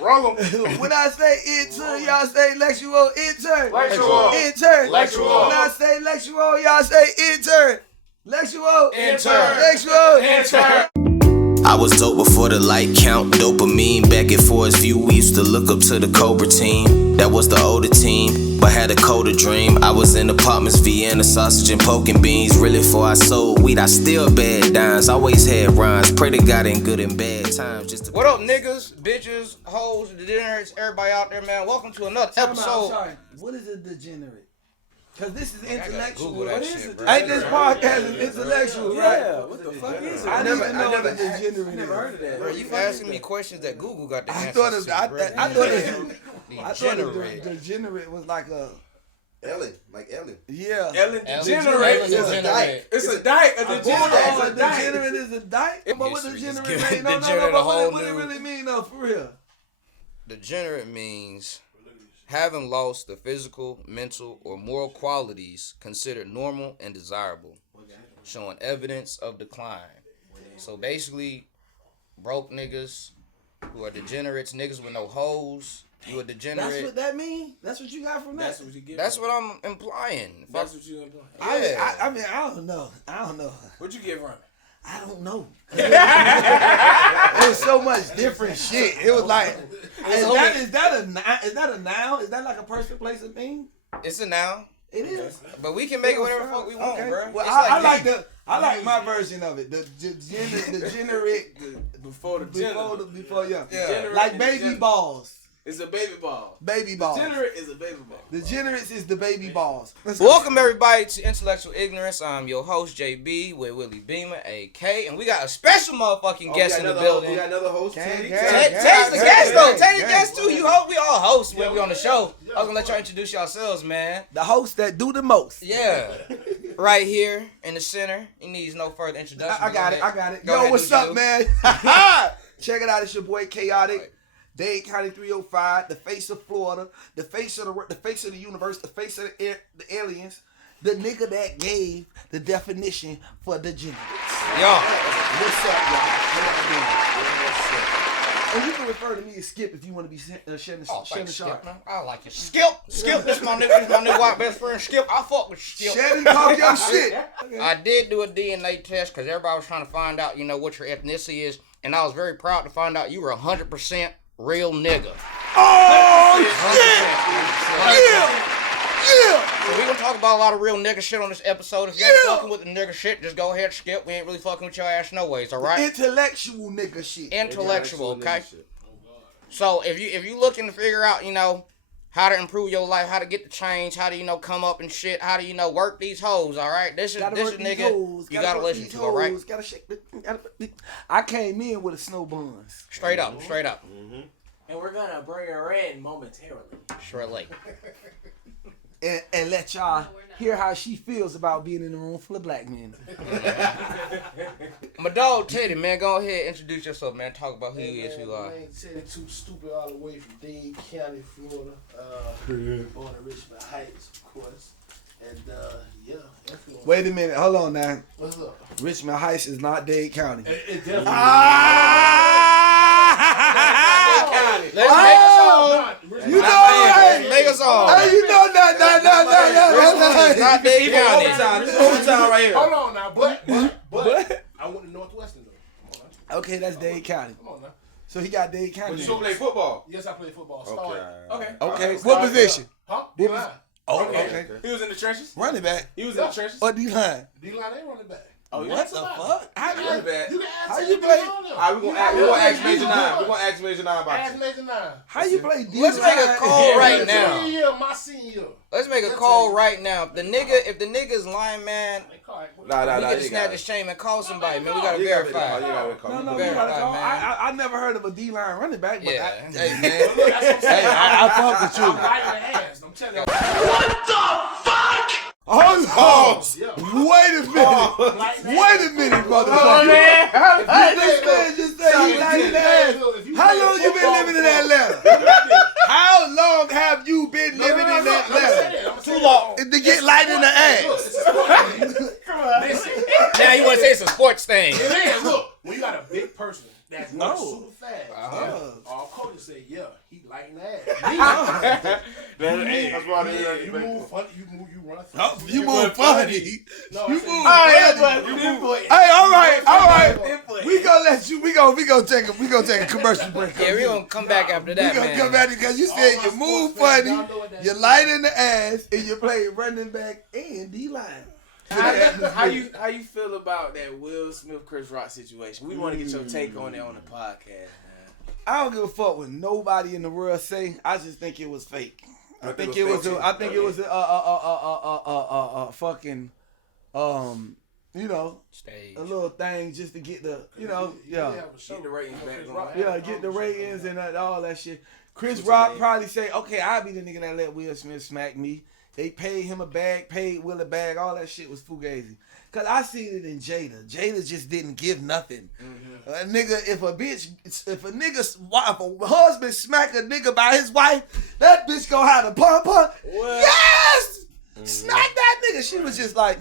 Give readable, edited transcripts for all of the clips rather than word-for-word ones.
Roll 'em. When I say intern, y'all say lectual intern. Lectual. Intern. Lectual. When I say lectual, y'all say intern. Lectual. Intern. Lectual. Intern. I was dope before the light count, dopamine back and forth view. We used to look up to the Cobra team. That was the older team, but had a colder dream. I was in apartments, Vienna, sausage and poking beans. Really, before I sold weed, I still bad dimes. Always had rhymes. Pray to God in good and bad times. Just to what up, niggas, bitches, hoes, degenerates, everybody out there, man? Welcome to another episode. I'm sorry. What is a degenerate? Because this is intellectual. Google that shit, bro. Ain't this podcast is intellectual, right? Yeah, what the fuck is it? I never know what a degenerate is. Never heard of that. Bro, you asking me questions that Google got the I answers thought it, to, bro. I thought Degenerate. degenerate was like a Ellen, like Ellen. yeah. Ellen Degenerate. Degenerate. It's a dyke. It's a dyke. A degenerate. A degenerate is a dyke. But what History just degenerate give mean? No, degenerate a but whole what it new- really mean though, for real? Degenerate means having lost the physical, mental, or moral qualities considered normal and desirable, showing evidence of decline. So basically, broke niggas who are degenerates, niggas with no hoes, you a degenerate. That's what that mean? That's what you got from that? That's what you get. That's what I'm implying. That's what you imply. Yeah. I mean, I don't know. What you get from it? I don't know. It was so much different shit. It was like, is that a noun? Is that like a person, place, or thing? It's a noun, It is. but we can make it whatever the fuck we want, Okay. bro. Well, It's I like my version of it. The degenerate Before the before yeah. Yeah. Like baby balls. It's a baby ball. Baby balls. Degenerate is a baby ball. Degenerates is the baby balls. Let's go. Welcome everybody to Intellectual Ignorance. I'm your host JB with Willie Beamer, AK, and we got a special motherfucking guest in the building. We got another host, Gang, Teddy. gang. Teddy's the guest though. Teddy's the gang. guest too. You hope we all hosts when we on the show. I was gonna let y'all introduce yourselves, man. The host that do the most. Yeah, right here in the center. He needs no further introduction. I got it. Go Yo, ahead, what's do up, you. man? Check it out. It's your boy KHAOTIC. Dade County 305, the face of Florida, the face of the universe, the face of the aliens, the nigga that gave the definition for degenerates. Yo, What's up, y'all? How y'all doing? And you can refer to me as Skip if you want to be shedding thanks, sharp. Skip, man. I like it. Skip, this my nigga, this my new white best friend. Skip, I fuck with Skip. Shedding talk your shit. I did do a DNA test because everybody was trying to find out, what your ethnicity is, and I was very proud to find out you were 100% real nigga. Oh, shit! Yeah! So we gonna talk about a lot of real nigga shit on this episode. If you ain't fucking with the nigga shit, just go ahead, Skip. We ain't really fucking with your ass no ways, alright? Intellectual nigga shit. Intellectual, okay? So if you looking to figure out, how to improve your life, how to get the change, how to, come up and shit, how to, work these hoes, alright? This is nigga hoes, you gotta listen to, alright? Gotta shake I came in with a snow buns. Straight up. Mm-hmm. And we're gonna bring her in momentarily. Shortly. And let y'all hear how she feels about being in a room full of black men. My dog Teddy, man, go ahead, introduce yourself, man. Talk about who you is, who you are. Man, Teddy Too Stupid all the way from Dade County, Florida. Born in Richmond Heights, of course. And yeah. Wait a minute, hold on now. What's up? Richmond Heights is not Dade County. It definitely Let's make a song. You know Make a song. Hey, you know that. It's not Dade County. This whole time right here. Hold on now, but I went to Northwestern though. Come on now. Okay, that's Dade County. Come on now. So he got Dade County. But you still play football? Yes, I played football. Started. Okay. Okay, what position? Huh? What D-line. Oh, Okay. okay. He was in the trenches. Running back He was in the trenches. or D-line? D-line ain't running back. Oh, What the fuck? How Running back. You can ask How him you if play? don't know. Alright, we're gonna ask Major 9. We're gonna ask Major 9 about Ask you. Major 9. How you play D-line? Let's make a call right now. Junior year, my senior year. Let's make a call right now. If the nigga's lying, man, Hey, call it. Nah, we you can snap got this it. chain and call somebody, man. We gotta You gotta verify. call, you gotta call. No, Verify, you gotta call. man. I never heard of a D-line running back, but Yeah. hey, man. That's what I'm saying. Hey, I fuck with you. I'm biting the ass. I'm telling you. Hold on. Yeah. Wait a minute. Wait a minute, motherfucker. This man just said he like that. How long you been living in that letter? How long have you been living in that letter? Too long. To get light in the ass. Listen, Now you wanna say it's a sports thing. it is. Look, when you got a big person that's No. super fast, all coach just say, yeah, he lighting ass. That's why You move funny. You run. You move funny. No, You I said move you funny. move. Hey, all right. We gonna let you. We gonna take a commercial break. Yeah, we gonna come back after that, We gonna man. come back because you said you move funny, you light in the ass, and you play running back and D-line. How you feel about that Will Smith Chris Rock situation? We want to get your take on it on the podcast, man. I don't give a fuck what nobody in the world say. I just think it was fake. I think it was a fucking you know, Stage. a little thing just to get the, you know, Get the ratings back on. yeah, get the ratings and all that shit. Chris Rock probably say, okay, I'll be the nigga that let Will Smith smack me. They paid him a bag, paid Will a bag, all that shit was fugazi. Cause I seen it in Jada. Jada just didn't give nothing. A nigga, if a husband smack a nigga by his wife, that bitch gonna have the pump. Yes! Smack that nigga. She was just like,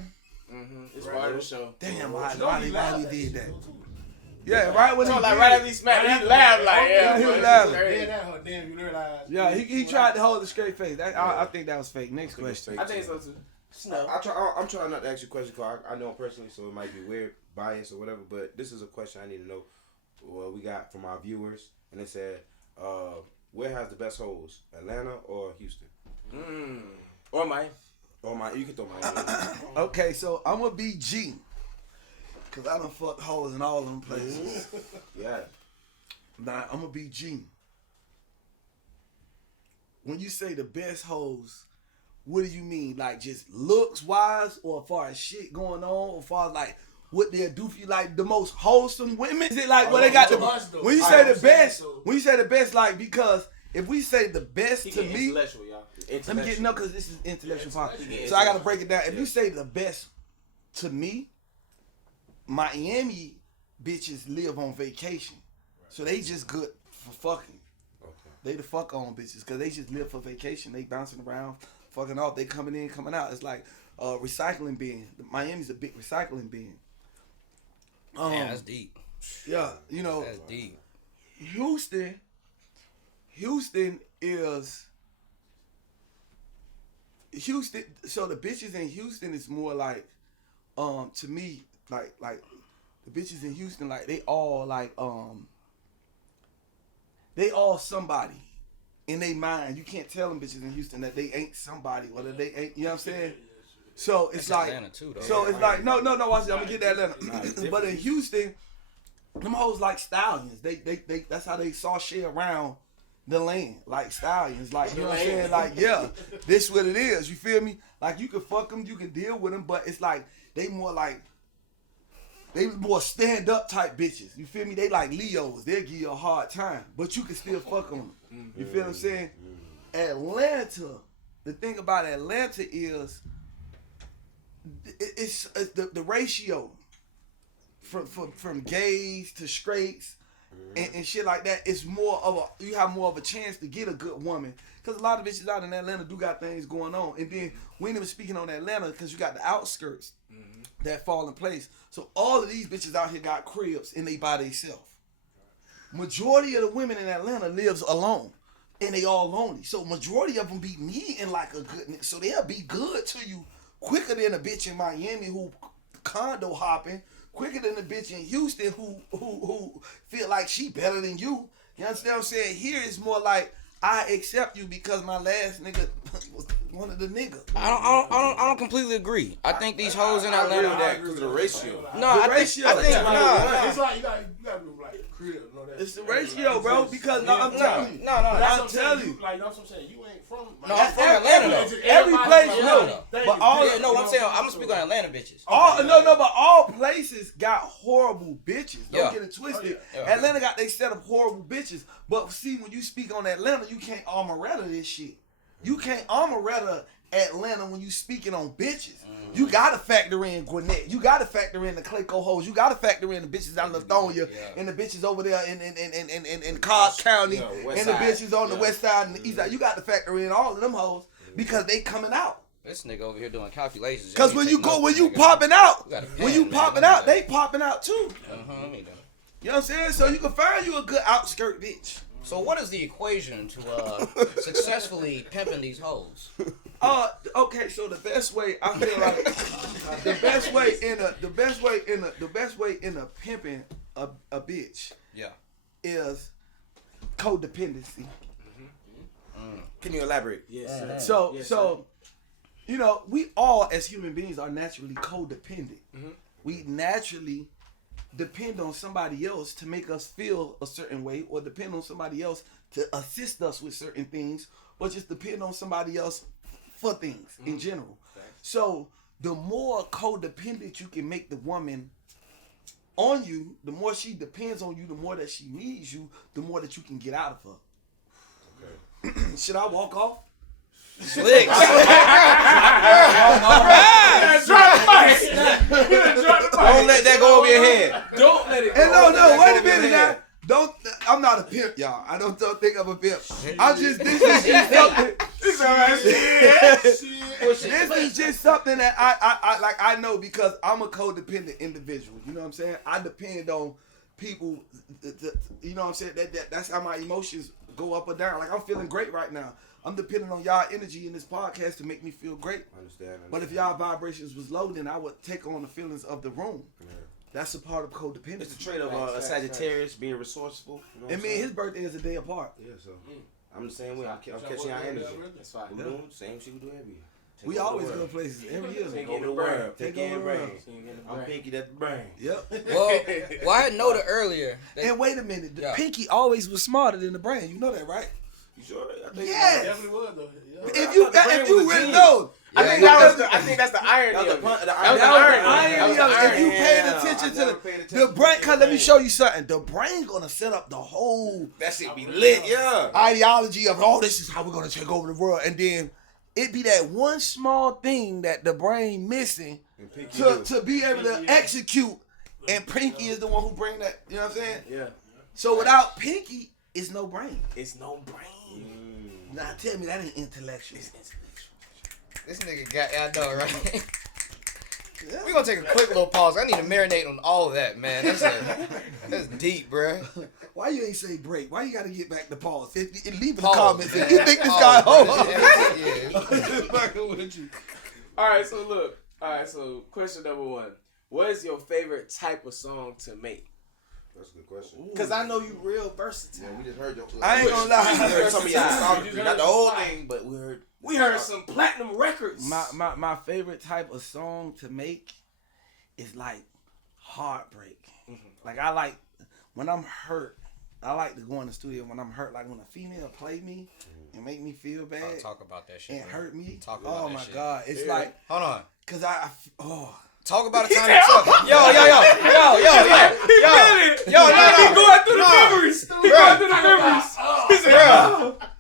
It's part of the show. damn, why he did that? Yeah, right when he Like did right it. after he smacked, he laughed like, Yeah, he was laughing. Then you realize. Yeah, he tried to hold a straight face. I think that was fake. Next question. I think so too. I'm trying not to ask you a question because I know him personally, so it might be weird, bias or whatever. But this is a question I need to know. What we got from our viewers, and it said, "Where has the best hoes, Atlanta or Houston?" Or Miami. Or my, you can throw my. Okay, so I'm gonna be G, cause I done fucked hoes in all them places. Yeah. Nah, I'm gonna be G. When you say the best hoes, what do you mean? Like just looks wise, or as far as shit going on, or as far as like what they'll do for you, like the most wholesome women? Is it like what they got the? When you say the best, like because if we say the best to me, intellectual, y'all. let me get no, because this is intellectual part. So I gotta break it down. If you say the best to me, Miami bitches live on vacation, so they just good for fucking. They the fuck on bitches because they just live for vacation. They bouncing around, fucking off. They coming in, coming out. It's like recycling bin. Miami's a big recycling bin. Yeah, that's deep. Yeah, you know. That's deep. Houston is Houston. So the bitches in Houston is more like, to me, like the bitches in Houston, like they all somebody in their mind. You can't tell them bitches in Houston that they ain't somebody or that they ain't. You know what I'm saying? So it's That's like Atlanta too, though. So it's like no. Watch it. I'm gonna get that Atlanta. But in Houston, them hoes like stallions. They that's how they saw shit around the land, like stallions. Like, you know what I'm saying? Like, yeah, this what it is. You feel me? Like, you can fuck them, you can deal with them, but it's like they more stand up type bitches. You feel me? They like Leos. They'll give you a hard time, but you can still fuck on them. You feel what I'm saying? Atlanta. The thing about Atlanta is it's the ratio from gays to straights and shit like that. It's more of you have more of a chance to get a good woman because a lot of bitches out in Atlanta do got things going on. And then we ain't even speaking on Atlanta because you got the outskirts that fall in place. So all of these bitches out here got cribs and they by themselves. Majority of the women in Atlanta lives alone. And they all lonely. So majority of them be needing like a good, so they'll be good to you quicker than a bitch in Miami who condo hopping, quicker than a bitch in Houston who feel like she better than you. You understand what I'm saying? Here it's more like I accept you because my last nigga was one of the niggas. I don't completely agree. I think these hoes in Atlanta. Because of the ratio. No, I think It's like you gotta do like crib. It's the ratio, bro. Because I'm telling you. I'm telling you. Like, that's what I'm saying. You ain't from. No, I'm from Atlanta though. Every place, no. But all Yeah, no, I'm saying I'm gonna speak on Atlanta bitches. but all places got horrible bitches. Don't Yeah. get it twisted. Yeah. Atlanta got they set of horrible bitches. But see, when you speak on Atlanta, you can't Amaretta this shit. You can't Amaretta Atlanta when you speaking on bitches. You gotta factor in Gwinnett. You gotta factor in the Clayco hoes. You gotta factor in the bitches out in Lithonia and the bitches over there in Cobb County and the bitches on the west side and the east side. You got to factor in all of them hoes because they coming out. This nigga over here doing calculations. Because when you popping out, they popping out too. You know what I'm saying? So you can find you a good outskirt bitch. So what is the equation to successfully pimping these hoes? Okay, so the best way I feel like the best way in a pimping a bitch is codependency. Can you elaborate? Yes, sir. So you know, we all as human beings are naturally codependent. We naturally depend on somebody else to make us feel a certain way, or depend on somebody else to assist us with certain things, or just depend on somebody else for things in general. So the more codependent you can make the woman on you, the more she depends on you, the more that she needs you, the more that you can get out of her. Okay. Should I walk off? Slick. Drop the mic. Don't let that go over your head. Don't let it go. And no, wait a over your minute head. now. I'm not a pimp, y'all. I don't think I'm a pimp. I'm just, this is just something. This is just something that I know because I'm a codependent individual. You know what I'm saying? I depend on people. You know what I'm saying? That's how my emotions go up or down. Like I'm feeling great right now. I'm depending on y'all energy in this podcast to make me feel great. Understand. But if y'all vibrations was low, then I would take on the feelings of the room. Yeah. That's a part of codependency. It's the trait of a Sagittarius, being resourceful. You know and me and his birthday is a day apart. Yeah, so I'm the same way. I'm catching our energy. That's fine. We're doing the same shit we do every year. We always go places every year. Take over the world. Take over the brain. I'm Pinky, that's the brain. Yep. Well, I had noted earlier. And wait a minute, the Pinky always was smarter than the brain. You know that, right? You sure? Yes. Definitely was though. Yeah. If you really know. I think that's the irony of it. That was the irony of it. If you paid attention to the brain, cause let me show you something. The brain gonna set up the whole that shit be lit, yeah. Ideology of this is how we're gonna take over the world, and then it be that one small thing that the brain missing to be able to execute, and Pinky is the one who bring that. You know what I'm saying? Yeah. So without Pinky, it's no brain. It's no brain. Now tell me that ain't intellectual. This nigga got, I know, right? We gonna take a quick little pause. I need to marinate on all of that, man. That's deep, bruh. Why you ain't say break? Why you gotta get back to pause? Leave in the Pause, comments man. if you think this guy Alright, so question number 1. What is your favorite type of song to make? That's a good question. Because I know you real versatile. Yeah, we just heard your. I ain't gonna lie. We heard some of y'all songs, not the whole thing, but we heard. We heard some platinum records. My favorite type of song to make is like heartbreak. Like I like when I'm hurt. I like to go in the studio when I'm hurt. Like when a female play me and make me feel bad. Talk about that shit. And hurt me. Talk about that my shit. God, it's like hold on. Cause Talk about a time you took. Yo. He going through the memories.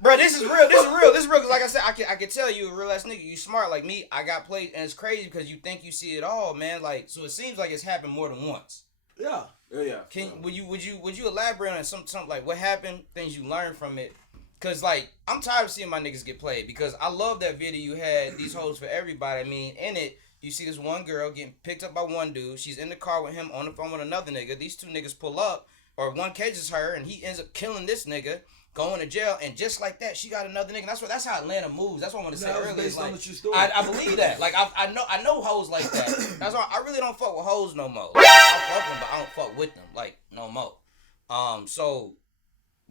Bro, this is real. Because like I said, I can tell you a real ass nigga. You smart like me. I got played, and it's crazy because you think you see it all, man. Like, so it seems like it's happened more than once. Yeah. Would you elaborate on something like what happened, things you learned from it? Cause like I'm tired of seeing my niggas get played because I love that video you had, These Hoes for Everybody. I mean, in it. You see this one girl getting picked up by one dude. She's in the car with him on the phone with another nigga. These two niggas pull up, or one catches her, and he ends up killing this nigga, going to jail, and just like that, she got another nigga. That's how Atlanta moves. That's what I want to say earlier. Based on like, the true story. I believe that. Like I know hoes like that. That's why I really don't fuck with hoes no more. I fuck them, but I don't fuck with them like no more. So.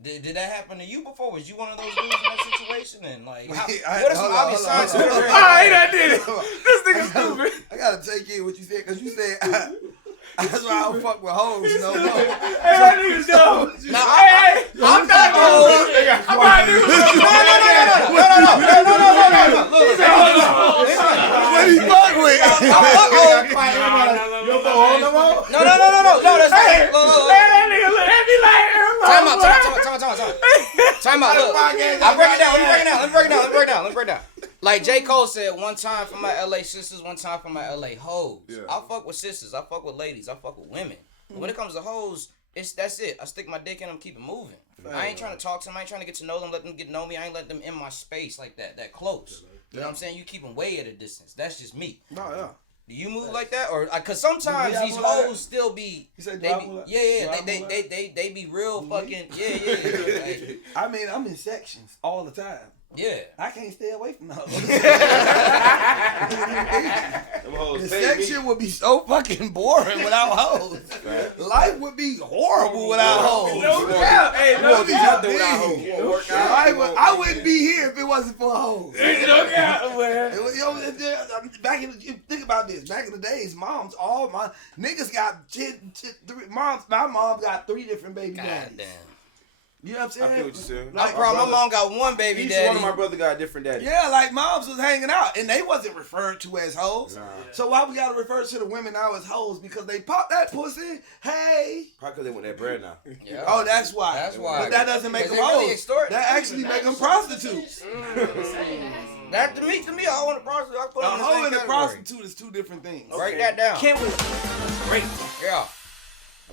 Did that happen to you before? Was you one of those dudes in that situation? And like, what are some obvious signs? I did it. This nigga stupid. I gotta take in what you said because you said that's why I don't fuck with hoes no more. Hey, that nigga's dumb. I'm not No. What he fuck with? No. That's Time out. Look, I'll break it down. Let me break it down. Like J. Cole said, one time for my LA sisters, one time for my LA hoes. Yeah. I fuck with sisters. I fuck with ladies. I fuck with women. But when it comes to hoes, that's it. I stick my dick in them, keep it moving. I ain't trying to talk to them. I ain't trying to get to know them, let them get to know me. I ain't let them in my space like that close. You know what I'm saying? You keep them way at a distance. That's just me. No, yeah. Do you move like that, or cause sometimes these hoes still be? You say, They be real fucking Like, I mean, I'm in sections all the time. yeah. I can't stay away from those. Them hoes The pay section me. would be so fucking boring without hoes. Life would be horrible without hoes. No doubt. Hey, You no won't do doubt. nothing without hoes. You won't work out. I wouldn't be here if it wasn't for hoes. No doubt, man. It was, back in the, think about this. Back in the days, moms, all my niggas got three moms. My mom got 3 different baby God daddies. damn. You know what I'm saying? I feel what you're saying. No problem. My mom got one baby Each daddy. one of my brother got a different daddy. Yeah, like moms was hanging out, and they wasn't referred to as hoes. Nah. So why we gotta refer to the women now as hoes? Because they pop that pussy. Hey. Probably because they want that bread now. Yeah. Oh, that's why. That's why. But that doesn't make 'Cause them they really hoes. extort. That actually make them prostitutes. That to me, I want a prostitute. I put A them in the hoe same and a category. prostitute is 2 different things. Break that down. Can we? Great. Yeah.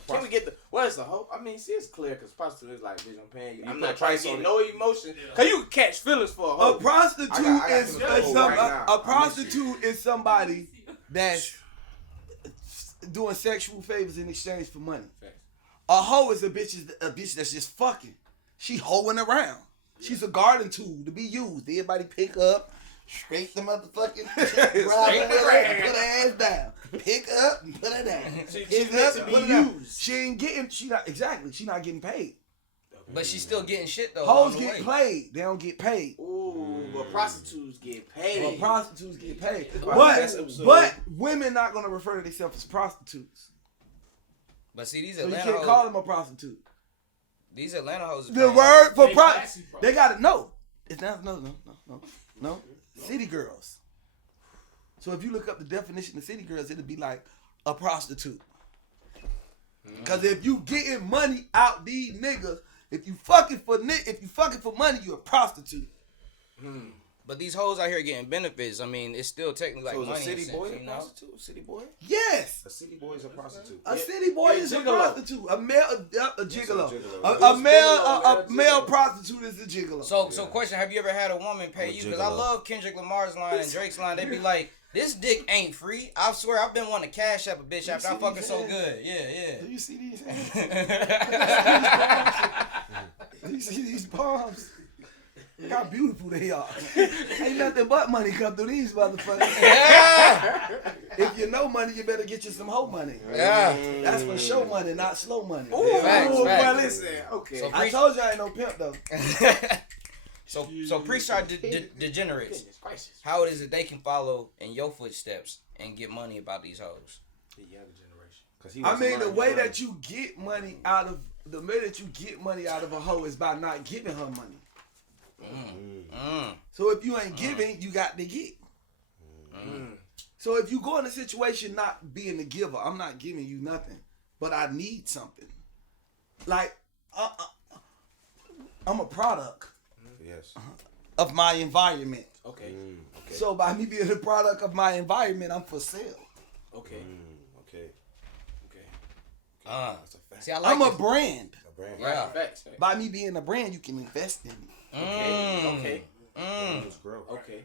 Can we get the? What is the hope? I mean, see, it's clear because prostitute is like, bitch, I'm paying you. I'm put not a trying price to get on it. no emotion. Cause you can catch feelings for a hoe. A prostitute I got is some hoes right now. a prostitute is somebody that's doing sexual favors in exchange for money. A hoe is a bitch that's just fucking. She hoeing around. She's a garden tool to be used. Everybody pick up, scrape the motherfucking grab her, put her ass down. Pick up and put her down. She's Pick meant up to and be put her down. used. She ain't getting. She not getting paid. But she's still getting shit though. Hoes on the get way. played. They don't get paid. Ooh, but prostitutes get paid. Well, prostitutes get paid. That's absurd. But women not gonna refer to themselves as prostitutes. But see, these So you Atlanta can't call hoes. them a prostitute. These Atlanta hoes. The word for They pro, classy they gotta know. It's not no. City girls. So if you look up the definition of city girls, it'll be like a prostitute. Cause if you getting money out these niggas, if you fucking for money, you a prostitute. But these hoes out here getting benefits. I mean, it's still technically like So is money. a city in a sense, boy a you know? prostitute? City boy? Yes. A city boy is a prostitute. A city boy is a gigolo. prostitute. A gigolo. gigolo. A male prostitute is a gigolo. So question: have you ever had a woman pay you? Because I gigolo. love Kendrick Lamar's line and Drake's line. They be like, "This dick ain't free." I swear, I've been wanting to cash up a bitch after I see fucking these so hands? good. Yeah, Do you see these hands? Do you see these palms? Look how beautiful they are. Ain't nothing but money come through these motherfuckers. yeah. If you know money, you better get you some hoe money. Yeah. That's for show money, not slow money. Facts, Ooh, facts. well, listen. Okay. So I told you I ain't no pimp though. So pre-start degenerates. Crisis. How it is that they can follow in your footsteps and get money about these hoes? The younger generation. 'Cause he I wants to mean, the learn way from that you get money out of a hoe is by not giving her money. So if you ain't giving, you got to get. So if you go in a situation not being the giver, I'm not giving you nothing, but I need something. Like I'm a product Yes. of my environment. Okay. Okay. So by me being a product of my environment, I'm for sale. Okay. Okay. Okay. That's a fact. See, I like I'm a this. brand. A brand. Yeah. Facts. By me being a brand, you can invest in me. Okay. Brands grow. Okay.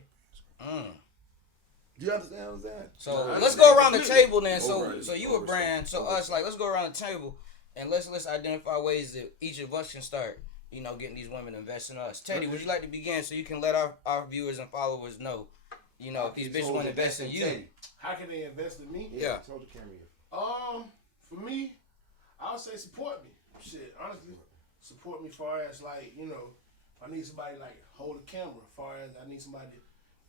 Do you understand what I'm saying? So let's go around the table then. Over- So you a brand. So us, like, let's go around the table and let's identify ways that each of us can start, getting these women to invest in us. Teddy, would you like to begin so you can let our viewers and followers know, if these bitches want to invest in you? How can they invest in me? Yeah. Hold the camera here. For me, I would say support me. Shit, honestly, support me far as like, I need somebody like hold a camera. Far as I need somebody to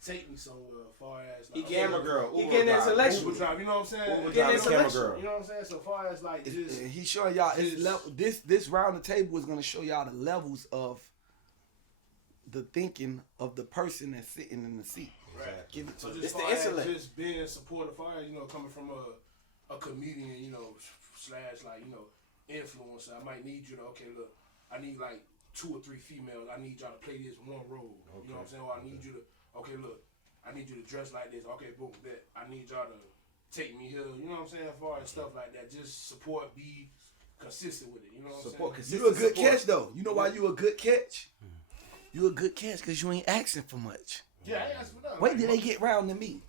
take me somewhere. Far as like, Camera girl. He Uber getting that driver. selection. Uber drive, you know what I'm saying? Uber Getting driver, that camera selection. girl. You know what I'm saying? So far as like just He's showing y'all it's level. This round the table is gonna show y'all the levels of the thinking of the person that's sitting in the seat. right. Give it to So them. It's just the far as intellect. just being supportive, far as coming from a comedian, slash like influencer. I might need you to look. I need like 2 or 3 females. I need y'all to play this one role. You know what I'm saying? Or I need you to look. I need you to dress like this. Okay, boom, that. I need y'all to take me here. You know what I'm saying? As far as stuff like that, just support, be consistent with it. You know what I'm saying? You a good catch though. You know why you a good catch? You a good catch because you ain't asking for much. Yeah, I ain't asking for that. Wait till they get round to me.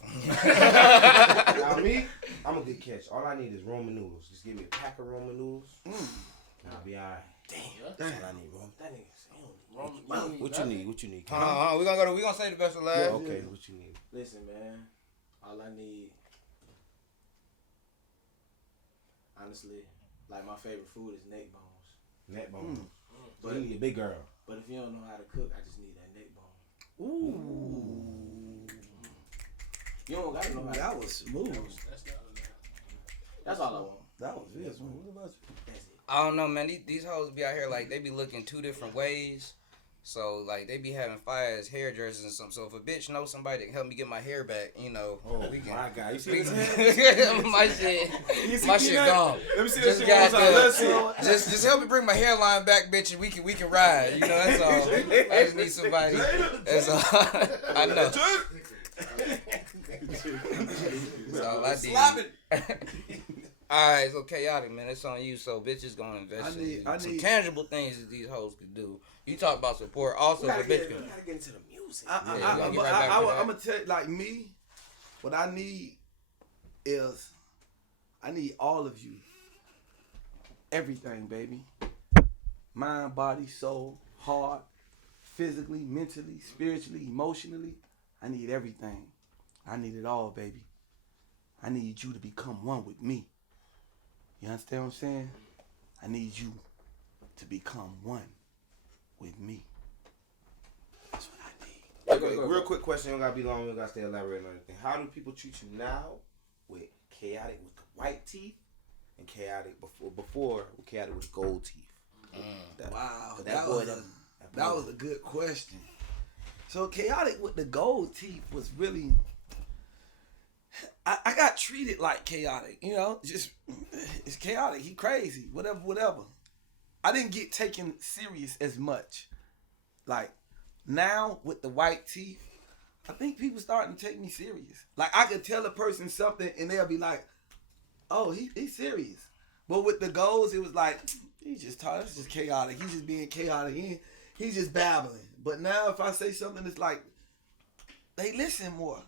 Now me, I'm a good catch. All I need is Roman noodles. Just give me a pack of Roman noodles. And I'll be alright. Damn. That's all I need, Roman. That nigga What you need? What you need? We gonna say the best for last. Okay, what you need? Listen, man. All I need, honestly, like my favorite food is neck bones. Neck bones. But you need a big girl. But if you don't know how to cook, I just need that neck bone. Ooh. You don't gotta know how to That cook. was smooth. That's all I want. That was real smooth. What about you? That's it. I don't know, man. These hoes be out here like they be looking 2 different ways. So like they be having fire as hairdressers and something. So if a bitch knows somebody that can help me get my hair back, you know, we can. My God, you see we this can- my shit gone. Let me see Just this shit one got time. Let's see. just help me bring my hairline back, bitch, and we can ride. You know, that's all. I just need somebody. That's all. I know. That's all I need. All right, so chaotic, man. It's on you. So bitches gonna invest in you. Some tangible things that these hoes can do. You talk about support. Also, the bitch can. We gotta get into the music. Yeah, I'm gonna tell you, like me, what I need is, I need all of you. Everything, baby. Mind, body, soul, heart, physically, mentally, spiritually, emotionally. I need everything. I need it all, baby. I need you to become one with me. You understand what I'm saying? I need you to become one with me. That's what I need. Okay, real quick question. You don't gotta be long. You don't gotta stay elaborating on anything. How do people treat you now with chaotic with the white teeth and chaotic before with chaotic with the gold teeth? Wow, that was a good question. So chaotic with the gold teeth was really. I got treated like chaotic, you know. Just it's chaotic. He crazy, whatever. I didn't get taken serious as much. Like now with the white teeth, I think people starting to take me serious. Like I could tell a person something and they'll be like, "Oh, he's serious." But with the golds, it was like he's just talking. It's just chaotic. He's just being chaotic. He's just babbling. But now if I say something, it's like they listen more.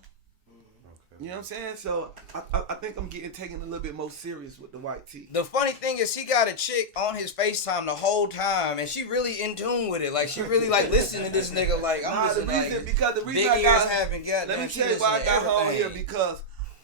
You know what I'm saying? So I think I'm getting taken a little bit more serious with the white teeth. The funny thing is he got a chick on his FaceTime the whole time and she really in tune with it. Like she really like listening to this nigga like I'm listening the reason I got let me tell you why I got her on here because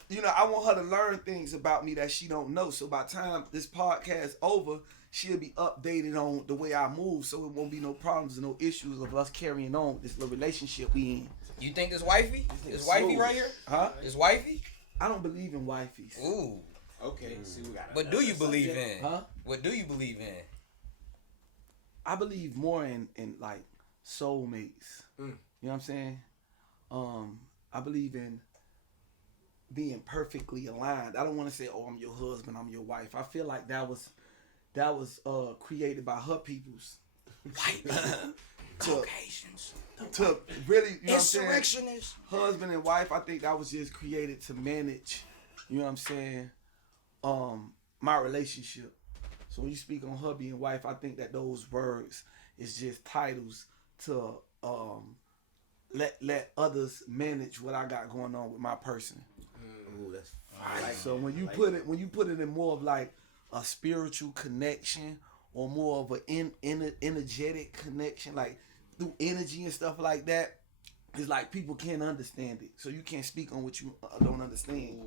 you know I want her to learn things about me that she don't know. So by the time this podcast over, she'll be updated on the way I move, so it won't be no problems and no issues of us carrying on this little relationship we in. You think this wifey? This wifey right here? Huh? This wifey? I don't believe in wifeys. Ooh. Okay, see we got. What do you believe in? Huh? What do you believe in? I believe more in like soulmates. You know what I'm saying? I believe in being perfectly aligned. I don't want to say, "Oh, I'm your husband, I'm your wife." I feel like that was created by her peoples. White Caucasians. To really, you know what I'm saying? Insurrectionists. Husband and wife, I think that was just created to manage, you know what I'm saying, my relationship. So when you speak on hubby and wife, I think that those words is just titles to let others manage what I got going on with my person. Ooh, that's fire. So when you put it in more of like a spiritual connection or more of an energetic connection, like through energy and stuff like that, it's like people can't understand it. So you can't speak on what you don't understand.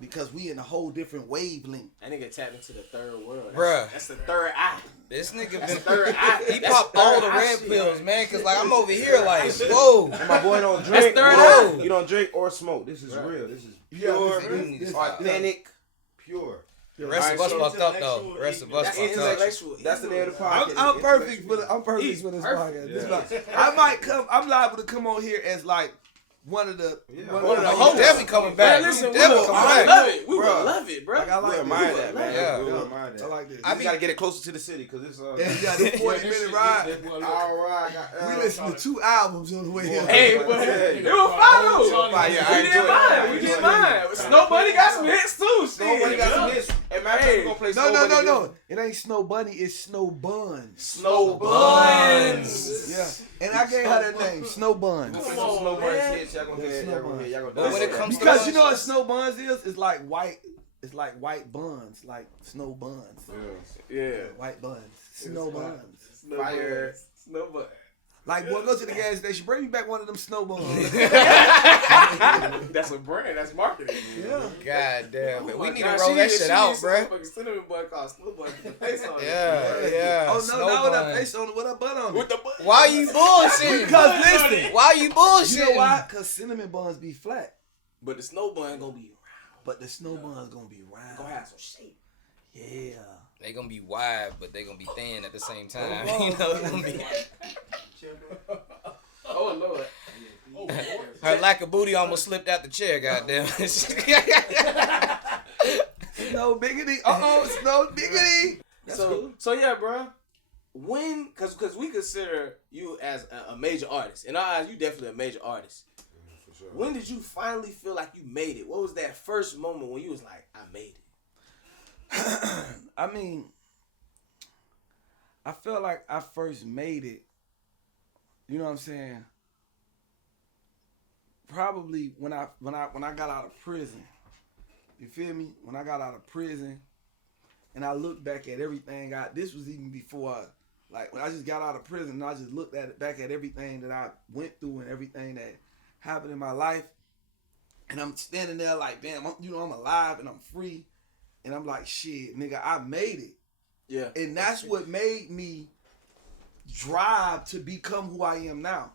Because we in a whole different wavelength. That nigga tapped into the third world. Bruh. That's the third eye. This nigga That's been third eye. he That's popped third all the eye red shit. pills, man, cause like I'm over here like, whoa. My boy don't drink. third eye. You don't drink or smoke. This is real. This is pure, this- authentic, pure. The rest of us so fucked up though. The rest of us That's fucked up. intellectual. That's the name of the podcast. I'm perfect for this He's podcast. This perfect. is I might come. I'm liable to come on here as like one of the. One of the You hosts. definitely coming back. Man, listen, You we definitely would coming love back. it. We would Bruh. love it, bro. Like I We like admire this. that, man. Yeah. We admire that. I like this. We gotta get it closer to the city because it's Yeah, this 40-minute ride. All right. listened to 2 albums on the way here. Hey, but it was fun though. Yeah, We did mine. Snow Bunny got some hits too. Snow Bunny got some hits. And matter of fact, we gonna play Snow Bunny. No. It ain't Snow Bunny. It's Snow Buns. Snow Buns. Yeah. And I gave her that name, Snow Buns. Come on, Snow Buns hits. Y'all gonna hear. Y'all gonna When it comes Because to you know what Snow Buns is? It's like white. It's like white buns, like snow buns. Yeah. White buns. Snow buns. Fire. Snow Buns. Like, boy, go to the gas station. Bring me back one of them snow buns. That's a brand. That's marketing. Yeah. God damn it. We need to God, roll she that needs shit a out, bruh. fucking cinnamon bun called Snow Bun with the face on it. Yeah. Oh, no, Snow not with bun. a face on it, with a butt on With it. the bun. Why you bullshitting? Because, listen. Why you bullshitting? You know why? Because cinnamon buns be flat. But the Snow Bun gonna be But the snow buns gonna be round. gonna have some shape. Yeah. They gonna be wide, but they gonna be thin at the same time. Oh, You know, it's gonna be. Oh Lord. Her lack of booty almost slipped out the chair. Goddamn. Snow biggity. Snow biggity. That's cool. So yeah, bro. When, cause we consider you as a major artist. In our eyes, you definitely a major artist. For sure. When did you finally feel like you made it? What was that first moment when you was like, I made it? I mean, I felt like I first made it. You know what I'm saying? Probably when I got out of prison. You feel me? When I got out of prison, and I looked back at everything. This was even before when I just got out of prison. And I just looked back at everything that I went through and everything that happened in my life. And I'm standing there like, damn, I'm alive and I'm free. And I'm like, shit, nigga, I made it. Yeah. And that's what made me drive to become who I am now.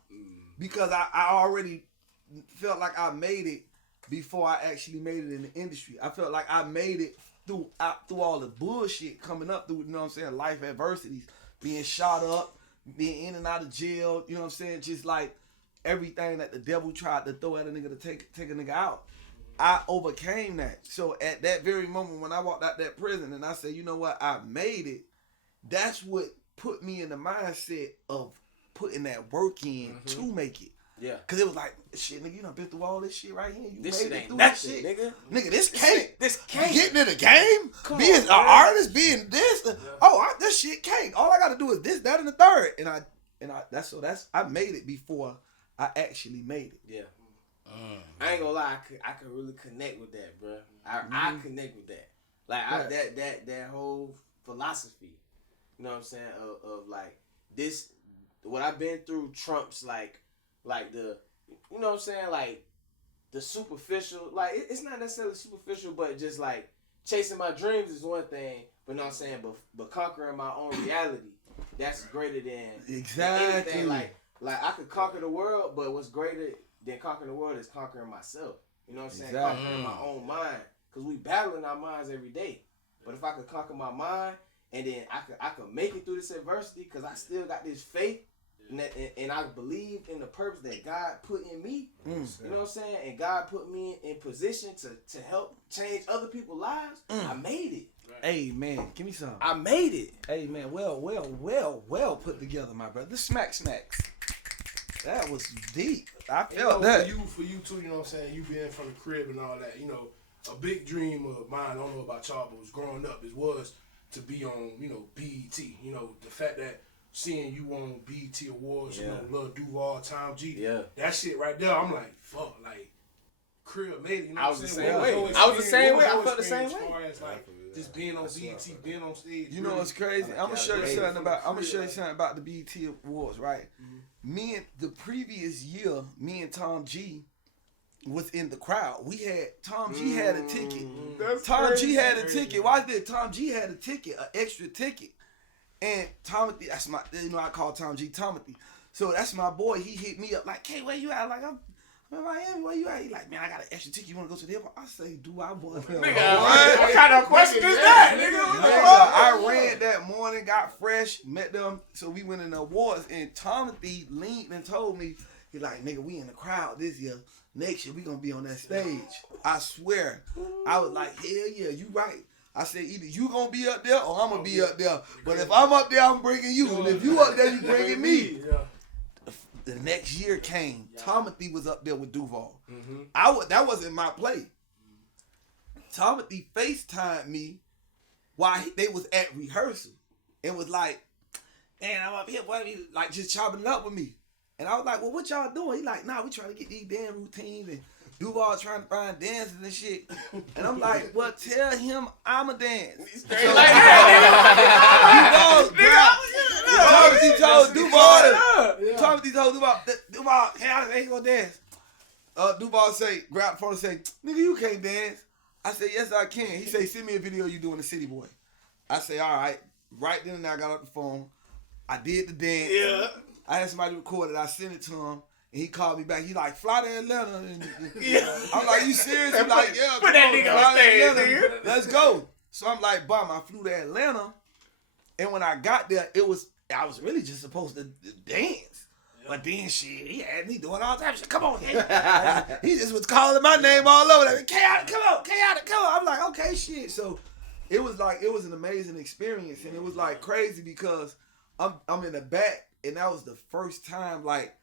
Because I already felt like I made it before I actually made it in the industry. I felt like I made it through all the bullshit coming up through, you know what I'm saying, life adversities, being shot up, being in and out of jail, you know what I'm saying, just like everything that the devil tried to throw at a nigga to take a nigga out. I overcame that. So at that very moment when I walked out that prison and I said, you know what, I made it, that's what put me in the mindset of putting that work in to make it. Yeah. Cause it was like, shit, nigga, you done been through all this shit right here. You This made shit it ain't through nothing, this shit. nigga. Nigga, this cake. This cake. Getting in the game, being an artist, being this. This shit cake. All I gotta do is this, that, and the third. And I made it before I actually made it. Yeah. I ain't gonna lie, I could really connect with that, bro. I connect with that. Like that whole philosophy. You know what I'm saying? Of like this, what I've been through trumps like the, you know what I'm saying? Like the superficial. Like it's not necessarily superficial, but just like chasing my dreams is one thing. But you know what I'm saying? But conquering my own reality, that's greater than anything. Like I could conquer the world, but what's greater than conquering the world is conquering myself. You know what I'm saying? Exactly. Conquering my own mind. Because we battling our minds every day. But if I could conquer my mind, and then I could make it through this adversity, because I still got this faith, and I believe in the purpose that God put in me. You know what I'm saying? And God put me in position to help change other people's lives. I made it. Hey man, give me some. I made it. Hey man, well put together, my brother. The smacks. That was deep. I felt that. For you too, you know what I'm saying? You being from the crib and all that, you know, a big dream of mine, I don't know about y'all, but was growing up, was to be on, you know, BET. You know, the fact that seeing you on BET Awards, you know, Lil Duval, Tom G, that shit right there, I'm like, fuck, like, crib made it. You know I what was I'm the saying? same way. What I was the same way. I your felt the same experience way. As far as like just being on BET, being on stage. You know what's crazy? I'm gonna show you something about the BET Awards, right? Me and the previous year, me and Tom G was in the crowd. We had Tom G had a ticket. Tom G had a ticket. Why did Tom G had a ticket, an extra ticket? And Tomothy, that's my, you know, I call Tom G Tomothy. So that's my boy. He hit me up like, "Hey, where you at?" Like, I'm in Miami. Where you at? He like, "Man, I got an extra ticket. You want to go to the airport?" I say, "Do I want to?" What kind of question is that, nigga? I ran that morning, got fresh, met them. So we went in the awards, and Tomothy leaned and told me, he like, "Nigga, we in the crowd this year. Next year we gonna be on that stage." I swear. I was like, "Hell yeah, you right." I said, either you gonna be up there or I'm gonna be up there. But if I'm up there, I'm bringing you. And if you up there, you bringing me. The next year came. Yeah. Timothy was up there with Duval. Mm-hmm. That wasn't my play. Timothy FaceTimed me while they was at rehearsal and was like, "Man, I'm up here, boy," like just chopping it up with me. And I was like, "Well, what y'all doing?" He like, "Nah, we trying to get these damn routines and Duval trying to find dances and shit." And I'm like, "Well, tell him I'ma dance." Straight like that, Timothy told Duval, Yeah. Timothy told Duval, "Hey, I ain't gonna dance." Duval say, grab the phone and say, "Nigga, you can't dance." I say, "Yes, I can." He say, "Send me a video you doing the City Boy." I say, "All right." Right then and there, I got off the phone. I did the dance. Yeah. I had somebody record it. I sent it to him. And he called me back. He like, "Fly to Atlanta." And I'm like, "You serious?" He like, "Yeah, put that nigga on fly to stage, Atlanta. nigga. Let's go." So I'm like, "Bum." I flew to Atlanta. And when I got there, I was really just supposed to dance. But then shit, he had me doing all types of shit. "Come on, nigga." He just was calling my name all over. Like, "Chaotic, come on, Chaotic, come on." I'm like, "Okay, shit." So it was an amazing experience, and it was like crazy because I'm in the back, and that was the first time like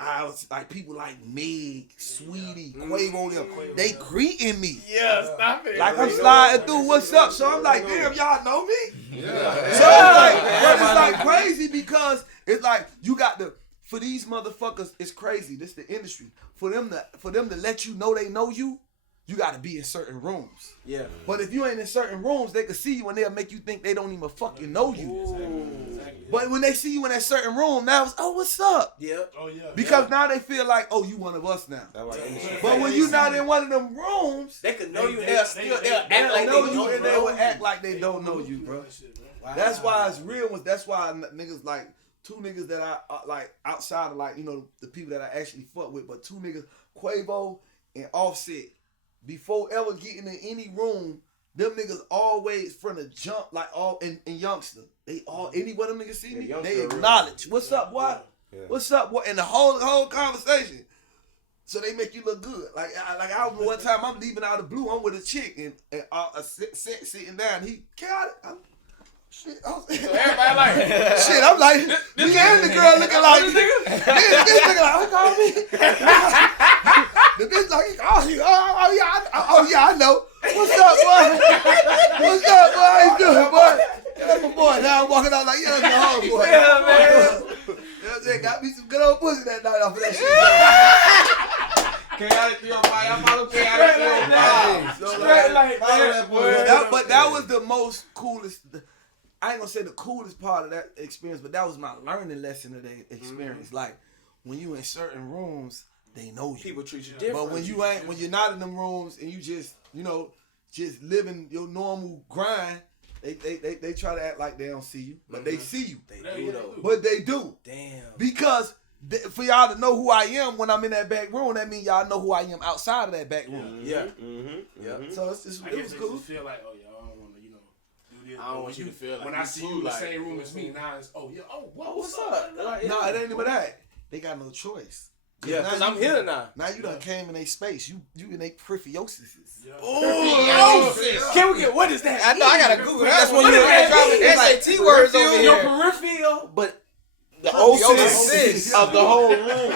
I was like people like Meg, Sweetie, Quavo, them, they greeting me. Yeah, stop it. Like I'm sliding through, "What's up?" So I'm like, "Damn, y'all know me?" So it's like crazy because it's like you got for these motherfuckers, it's crazy. This the industry. For them to let you know they know you, you got to be in certain rooms. Yeah. But if you ain't in certain rooms, they can see you and they'll make you think they don't even fucking know you. Exactly. But when they see you in that certain room, now it's, "Oh, what's up?" Yeah. Oh yeah. Because now they feel like, "Oh, you one of us now." But when you not in one of them rooms, They could know you. They- They'll still they- act they like know they you don't and they know will you. act like they don't know you, bro. Wow. That's why it's real. That's why niggas like two niggas that I like outside of like the people that I actually fuck with, but two niggas, Quavo and Offset, before ever getting in any room, them niggas always from the jump like all in youngster. They all anywhere them niggas see me, they acknowledge. "What's up, boy? Yeah. What's up, boy?" And the whole conversation. So they make you look good. Like I remember one time I'm leaving out of the blue. I'm with a chick and sitting down. He got it. Shit, Everybody like, shit, I'm like, this the girl looking like, this looking like, "Who called me?" The bitch like, oh yeah, I know. "What's up, boy? What's up, boy? How you doing, boy?" That's my boy. Now I'm walking out like, "Yeah, that's my homeboy." Yeah, man. You know what I'm saying? Got me some good old pussy that night off of that shit. Chaotic 305. I follow Chaotic 305. Straight like that, boy. But that was the most coolest. I ain't gonna say the coolest part of that experience, but that was my learning lesson of the experience. Like when you in certain rooms, they know you. People treat you different. But when you're not in them rooms and you just just living your normal grind, they try to act like they don't see you, but they see you. They do though. But they do. Damn. Because for y'all to know who I am when I'm in that back room, that means y'all know who I am outside of that back room. Yeah. Yeah. So it's just, I it guess was they cool. just feel like, "Oh yeah, I don't want to, do this." I don't want you to feel like when you I see too, you in the like, same room as me, now it's, "Oh yeah, what's up? Like, No, it ain't even that. They got no choice. Yeah, because I'm here now. Now you done came in a space. You in a peripherosis. Yeah. Oh, can we get, what is that? I know, I gotta Google that. That's when you dropping SAT words over your here. peripheral, but the Osis of the whole room.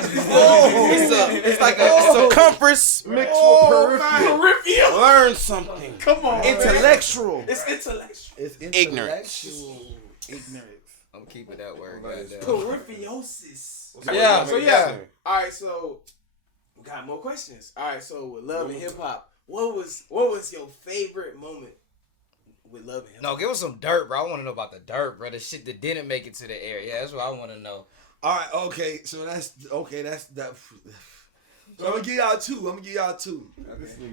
It's like a circumference mixed with peripheral. Peripheral. Learn something. Come on. Intellectual. It's intellectual. It's Ignorance. intellectual ignorance. I'm keeping that word. Goddamn. Peripherosis. Yeah. So yeah. All right. So we got more questions. All right. So with love and hip hop, what was your favorite moment with love and hip hop? No, give us some dirt, bro. I want to know about the dirt, bro. The shit that didn't make it to the air. Yeah, that's what I want to know. All right, okay. So that's that. So I'm gonna give y'all two.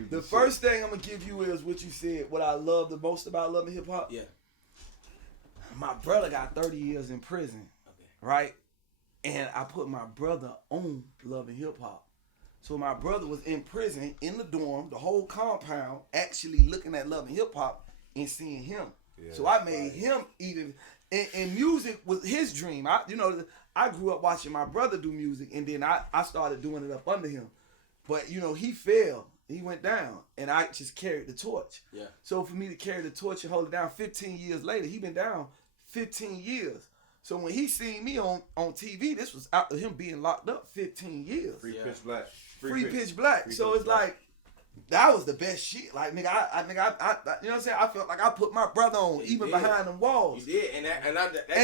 The first thing I'm gonna give you is what you said. What I love the most about love and hip hop. Yeah. My brother got 30 years in prison, right? And I put my brother on love and hip hop. So my brother was in prison in the dorm, the whole compound, actually looking at love and hip hop and seeing him. Yeah, so I made him even, and music was his dream. I grew up watching my brother do music, and then I started doing it up under him. But he failed. He went down, and I just carried the torch. Yeah. So for me to carry the torch and hold it down 15 years later, he been down 15 years. So when he seen me on TV, this was after him being locked up 15 years. Free Pitch Black. Free Pitch Black. Free So Pitch it's Black. like, that was the best shit. Like, nigga, I you know what I'm saying? I felt like I put my brother on, even behind them walls. You did, and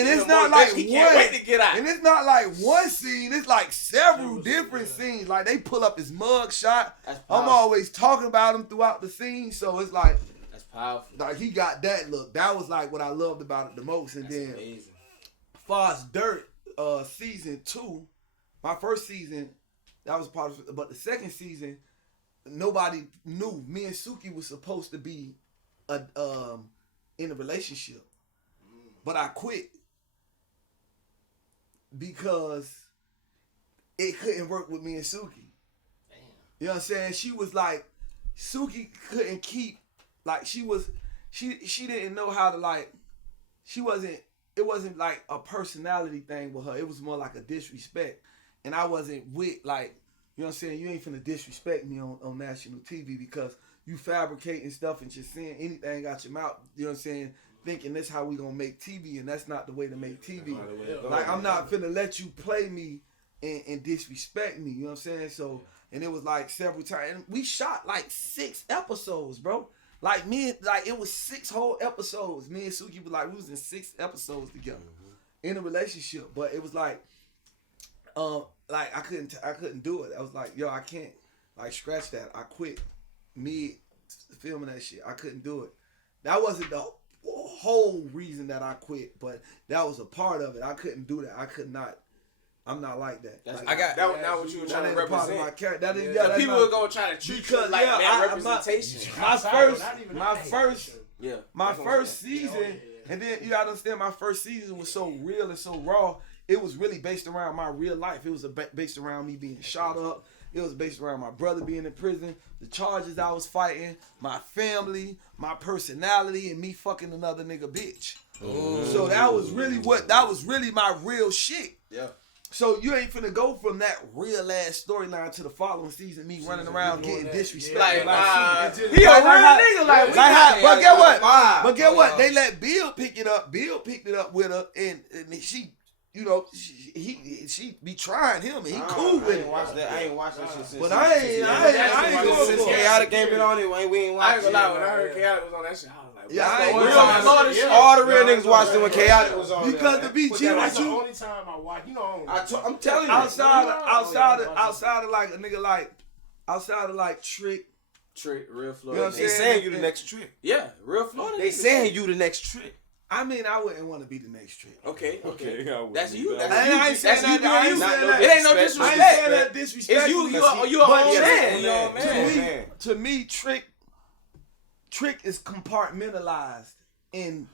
It's not like he can't wait to get out. And it's not like one scene. It's like several different scenes. Like, they pull up his mug shot. I'm always talking about him throughout the scene. So it's like, that's powerful. like he got that look. That was like what I loved about it the most. And That's then, amazing. far as Dirt, season 2, my first season, that was part of it. But the second season, nobody knew. Me and Suki was supposed to be in a relationship, but I quit because it couldn't work with me and Suki. Damn. You know what I'm saying? She was like, Suki couldn't keep, like, she didn't know how to, like, it wasn't like a personality thing with her. It was more like a disrespect. And I wasn't with, like, you know what I'm saying? You ain't finna disrespect me on national TV because you fabricating stuff and just saying anything out your mouth, you know what I'm saying? Thinking that's how we gonna make TV, and that's not the way to make TV. Like, I'm not finna let you play me and disrespect me, you know what I'm saying? So, and it was like several times. And we shot like 6 episodes, bro. Like, it was 6 whole episodes. Me and Suki was like, we was in 6 episodes together in a relationship. But it was like I couldn't do it. I was like, yo, I can't, like, scratch that. I quit mid filming that shit. I couldn't do it. That wasn't the whole reason that I quit, but that was a part of it. I couldn't do that. I could not. I'm not like that. That's Like, that was not what you were trying to that ain't a part of my represent. character. That ain't, People not, are gonna try to treat you because, like yeah, that I'm not- representation. my first season, and then you gotta understand, my first season was so real and so raw. It was really based around my real life. It was based around me being shot up. It was based around my brother being in prison, the charges I was fighting, my family, my personality, and me fucking another nigga bitch. Ooh. So that was really my real shit. Yeah. So you ain't finna go from that real ass storyline to the following season, me running around getting disrespected. Like, by he a real nigga. but get what? Vibe. But get what? They let Bill pick it up. Bill picked it up with her, and she, you know, she be trying him, and he cool with it. I ain't watched that shit since. But I ain't going since for it. KHAOTIC ain't been on it. We ain't I ain't watching gonna lie, it. when I heard KHAOTIC was on that shit, I was like, Yeah, I that's ain't the real only time All the real niggas watched it when KHAOTIC was on. Because to be G That's with the you, only time I watch. You know, I'm telling you. outside of like a nigga like, outside of like Trick. Trick, real Florida. You know what I'm They saying? saying you the next trick. Yeah, real Florida. They saying you the next trick. I mean, I wouldn't want to be the next Trick. Okay. I That's you. wouldn't. I ain't saying that. I ain't saying that. It ain't no I ain't disrespect. saying that disrespect. It's you. You a But whole yeah, man. you know, man. To me, Trick is compartmentalized in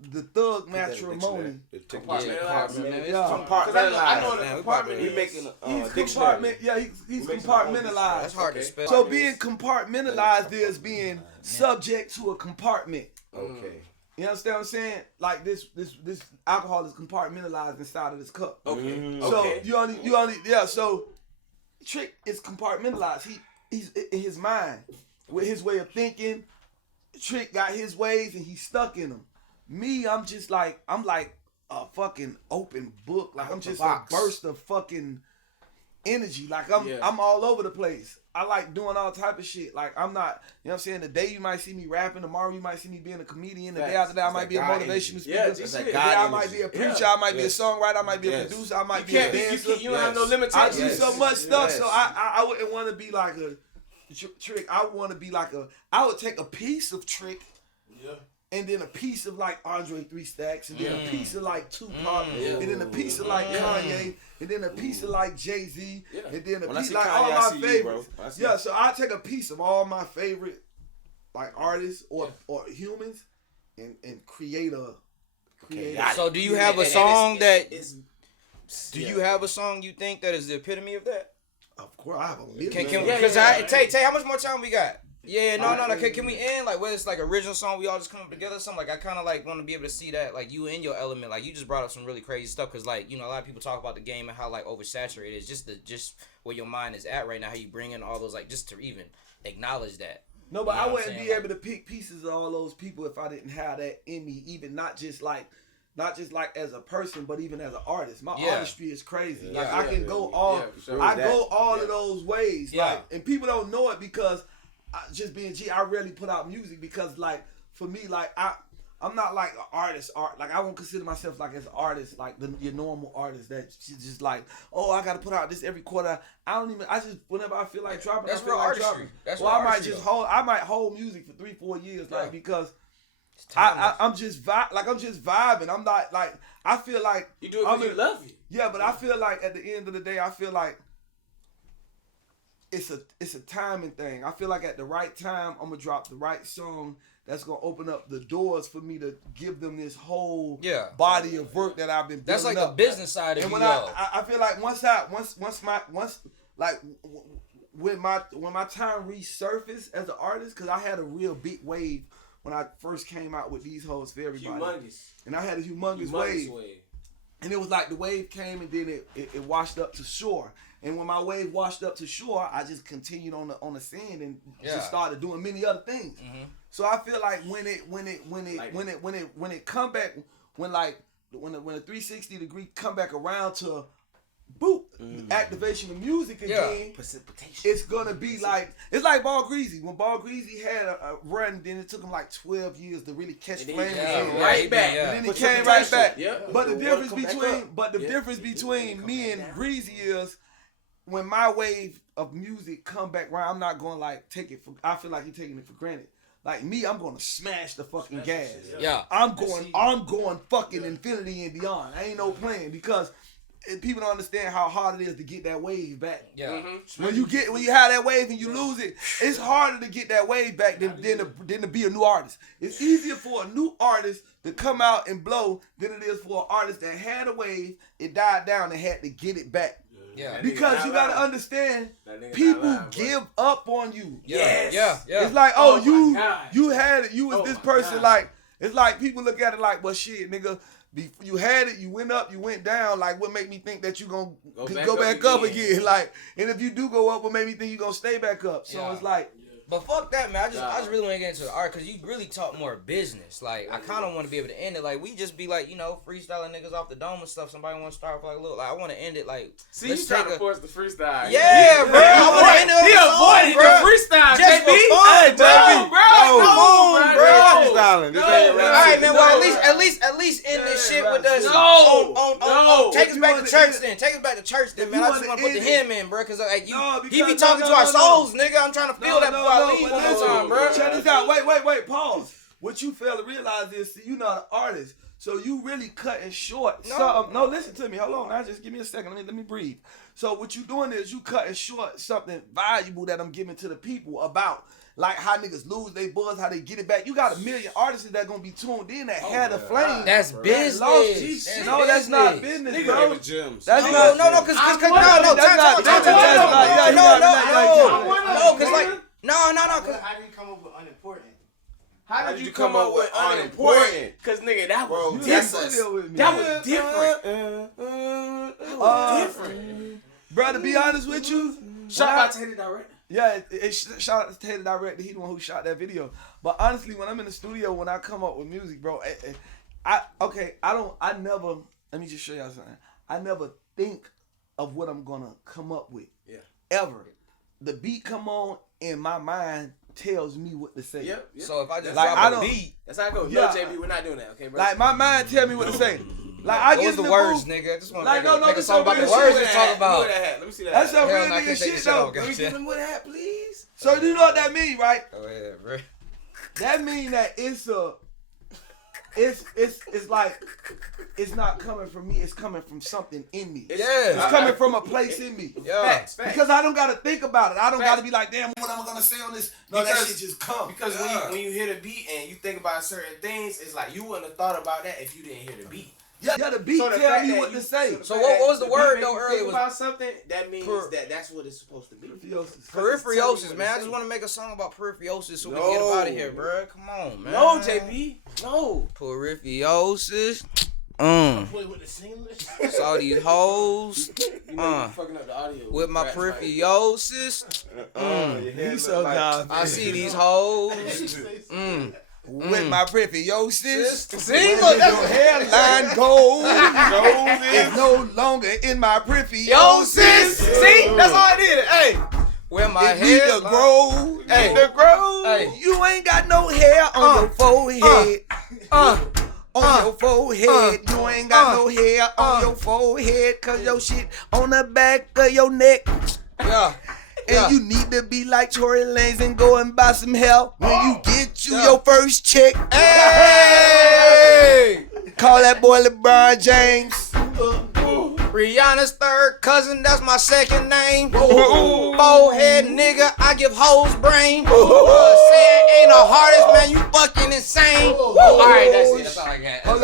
the thug matrimony. Compartmentalized. Yeah. I know the Man, compartment. We making He's dictionary. he's We make some compartmentalized. That's hard to spell. So being compartmentalized is being subject to a compartment. Okay. You understand what I'm saying? Like this alcohol is compartmentalized inside of this cup. Okay. So Okay. you only so Trick is compartmentalized. He's in his mind with his way of thinking. Trick got his ways and he's stuck in them. Me, I'm like a fucking open book. Like I'm just a burst of fucking energy. Like I'm all over the place. I like doing all type of shit. Like I'm not, you know what I'm saying? The day you might see me rapping, tomorrow you might see me being a comedian. The day after that I might be a motivational speaker. Yeah, The just day like I might be a preacher. I might be a songwriter. I might be a producer. I might be a dancer. You don't have no I limitations. do so much stuff, so I wouldn't want to be like a Trick. I want to be like I would take a piece of Trick, and then a piece of like Andre 3 Stacks, and then a piece of like Tupac, and then a piece of like Kanye, and then a piece of like Jay-Z, and then a piece like all my favorites. Yeah, so I take a piece of all my favorite like artists or humans, and create a. So do you have a song that? Do you have a song you think that is the epitome of that? Of course, I have a million. Because Tay, how much more time we got? Yeah, no. Can we end like whether it's like original song we all just come up together? Something like I kind of like want to be able to see that like you in your element. Like you just brought up some really crazy stuff because like you know a lot of people talk about the game and how like oversaturated it is. Just where your mind is at right now. How you bring in all those like just to even acknowledge that. No, but You know I what wouldn't I'm be saying? able to pick pieces of all those people if I didn't have that in me. Even not just like not just like as a person, but even as an artist. My Yeah. artistry is crazy. Yeah. Like I can go all, for sure. I That- go all of those ways. Yeah. Like, and people don't know it because just being G, I rarely put out music because like for me, like I'm not like an artist. Like I won't consider myself like as an artist, like your normal artist that just like, oh, I gotta put out this every quarter. I just whenever I feel like dropping, That's I feel real like artistry. dropping. That's well, real I might artistry, just though. hold music for 3-4 years, like Yeah. because It's timeless. I'm just vibing. I'm not like I feel like You do it I'm because you love it. yeah, but I feel like at the end of the day, I feel like it's a timing thing. I feel like at the right time, I'm gonna drop the right song that's gonna open up the doors for me to give them this whole body of work that I've been building That's like up. the business side of And you. when I feel like when my time resurfaced as an artist, because I had a real big wave when I first came out with these hoes for everybody. Humongous. And I had a humongous wave. And it was like the wave came and then it washed up to shore. And when my wave washed up to shore, I just continued on the sand and just started doing many other things. Mm-hmm. So I feel like when it come back, when the 360 degree come back around to boop activation of music again, Precipitation. it's gonna be like it's like Ball Greasy. When Ball Greasy had a run, then it took him like 12 years to really catch And then flames. he again. came right back. Yeah. And then he came right back. Yep. But the The difference water come back between up. difference between me and Greasy is when my wave of music come back round, I'm not gonna like take it for. I feel like he's taking it for granted. Like me, I'm gonna smash the fucking gas. Yeah. I'm going fucking infinity and beyond. I ain't no playing because people don't understand how hard it is to get that wave back. Yeah. When you have that wave and you lose it, it's harder to get that wave back than to be a new artist. It's easier for a new artist to come out and blow than it is for an artist that had a wave, it died down and had to get it back. Yeah. Because you gotta understand, people give up on you. Yeah. It's like, Oh my God. you had it, you was Oh this my person. God. Like, it's like people look at it like, well, shit, nigga. You had it, you went up, you went down. Like, what make me think that you gonna go back up again? Like, and if you do go up, what made me think you gonna stay back up? So Yeah. it's like, But fuck that, man. I just really want to get into the art because you really talk more business. Like, I kind of want to be able to end it. Like, we just be like, freestyling niggas off the dome and stuff. Somebody want to start with like a little. Like, I want to end it like. See, you trying to force the freestyle. Yeah, bro. I want to end it. He avoided the freestyle, Just for JB. fun, bro. No, bro. Come on, bro. Freestyling. This ain't All rap. right, man. Well, at least end this shit with us. No. Take us You back wanna to church end- then. Take us back to church then, If man. you I just wanna want to put the end hymn in, bro. Because like No, he be because- talking to our no. souls, nigga. I'm trying to feel that before I leave one more listen, time, bro. Check this out. Wait. Pause. What you fail to realize is, see, you're not an artist, so you really cutting short. No, listen to me. Hold on. Now, just give me a second. Let me breathe. So what you doing is you cutting short something valuable that I'm giving to the people about. Like how niggas lose they buzz, how they get it back. You got a million artists that gonna be tuned in that had a flame. That's that business. lost. That's No, that's not business, Nigga bro. giving gems. That's No, not. no, because That's not business. That's not. Yeah, no, because like no, because How do you come up with unimportant? How did you come up with unimportant? Because, nigga, that was You different. deal with me. That was different. That was different. Bro, to be honest with you, Shout out to Hit It Direct. yeah, shout out to Taylor Director. He the one who shot that video. But honestly, when I'm in the studio, when I come up with music, bro, let me just show y'all something. I never think of what I'm gonna come up with. Yeah. Ever. The beat come on and my mind tells me what to say. Yep. so if I just Like, I drop a don't- beat, That's how I go. Yeah. No, JB, we're not doing that, okay, bro? Like my mind tell me what to say. Like I what get was in the the words, booth, nigga? I just want Like, to no, make a this song some about the real words shit. to talk about. Let me see that. That's some Hell real no, I nigga can't take shit this shit though. off, Let me goddamn. give him what that, please. So you know what that mean, right? Go ahead, bro. That mean that it's like it's not coming from me. It's coming from something in me. It's- It's Yeah. coming from a place in me. Yeah. Facts. Because I don't gotta think about it. I don't Facts. gotta be like, damn, what am I gonna say on this? No, that Because- shit just come. Because when you hear the beat and you think about certain things, it's like you wouldn't have thought about that if you didn't hear the beat. Yeah, the beat So the tell fact me that what you- to say. So what was the beat word make though you earlier? think Was about something that means Per- that's what it's supposed to be. peripheriosis, man. I just want to make a song about peripheriosis so we can get up out of here, bro. Come on, man. No, JB. No. Peripheriosis. Play with the seamless. Saw these hoes. You know you fucking up the audio. With my Right, right. peripheriosis. Your head He's look so like- dumb. I see these hoes. with my priffy. Yo, sis, See, where look, did your hairline go? It's no longer in my priffy. Yo, sis. See, that's all I did. Hey, where my It need hair to grow. Hey. Need to grow. Hey. You ain't got no hair on your forehead. On your forehead. You ain't got no hair on your forehead. Cause your shit on the back of your neck. Yeah. And you need to be like Tory Lanez and go and buy some hair when you get your first check. Hey! Call that boy LeBron James. Rihanna's third cousin, that's my second name. Forehead nigga, I give hoes brain. Saying ain't the hardest, man, you fucking insane. Alright, that's it. That's all I got. Hold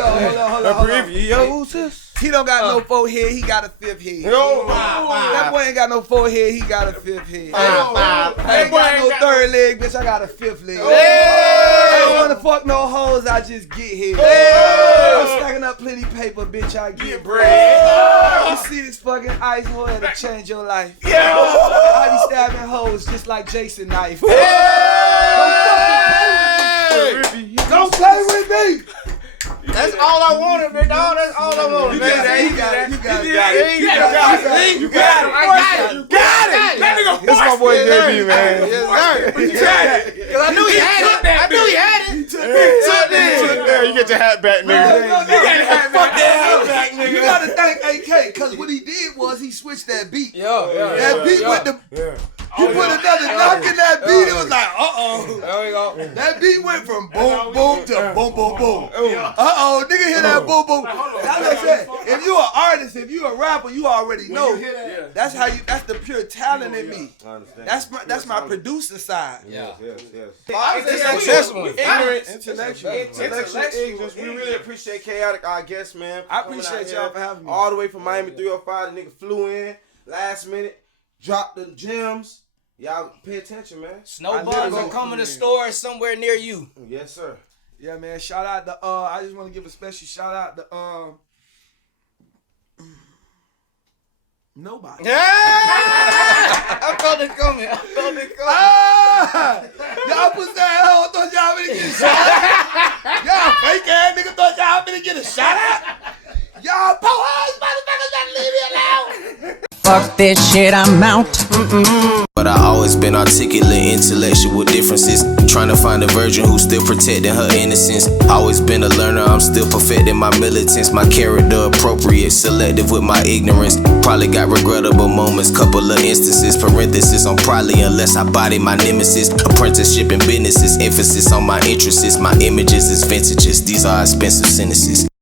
on. He don't got no forehead, he got a fifth head. That boy ain't got no forehead, he got a fifth head. I ain't got no third leg, bitch, I got a fifth leg. I don't wanna fuck no hoes, I just get here. I'm stacking up plenty paper, bitch, I get bread. You see this fucking ice, boy, it'll change your life. I be stabbing hoes just like Jason Knife. Don't play with me! That's all I wanted, big dog. That's all I wanted. You got it. That nigga This my boy JB, man. Yes, sir. Cause I knew he had it. You get your hat back, nigga. You gotta thank AK, cause what he did was he switched that beat. That beat with the. You put another knock in that beat, it was like, There we go. That beat went from boom, boom to boom, boom, boom. Nigga hear that boom, boom. That's what I said. If you an artist, if you a rapper, you already know. That's how you. That's the pure talent in me. I understand. That's my producer side. Yes. Intellectual. Ignorance. We really appreciate Chaotic, our guest, man. I appreciate y'all for having me. All the way from Miami 305, the nigga flew in last minute, dropped the gems. Y'all pay attention, man. Snow buns are coming to stores somewhere near you. Yes, sir. Yeah, man. Shout out to I just want to give a special shout out to nobody. I felt it coming. Y'all put that hell thought y'all finna get a shout out. Y'all fake ass nigga thought y'all finna get a shout out. Y'all po ass motherfuckers gotta leave me alone. Fuck this shit, I'm out. But I always been articulate, intellectual differences. Trying to find a virgin who's still protecting her innocence. Always been a learner, I'm still perfecting my militance. My character appropriate, selective with my ignorance. Probably got regrettable moments, couple of instances. Parenthesis on probably unless I body my nemesis. Apprenticeship in businesses, emphasis on my interests. My images is vintages, these are expensive sentences.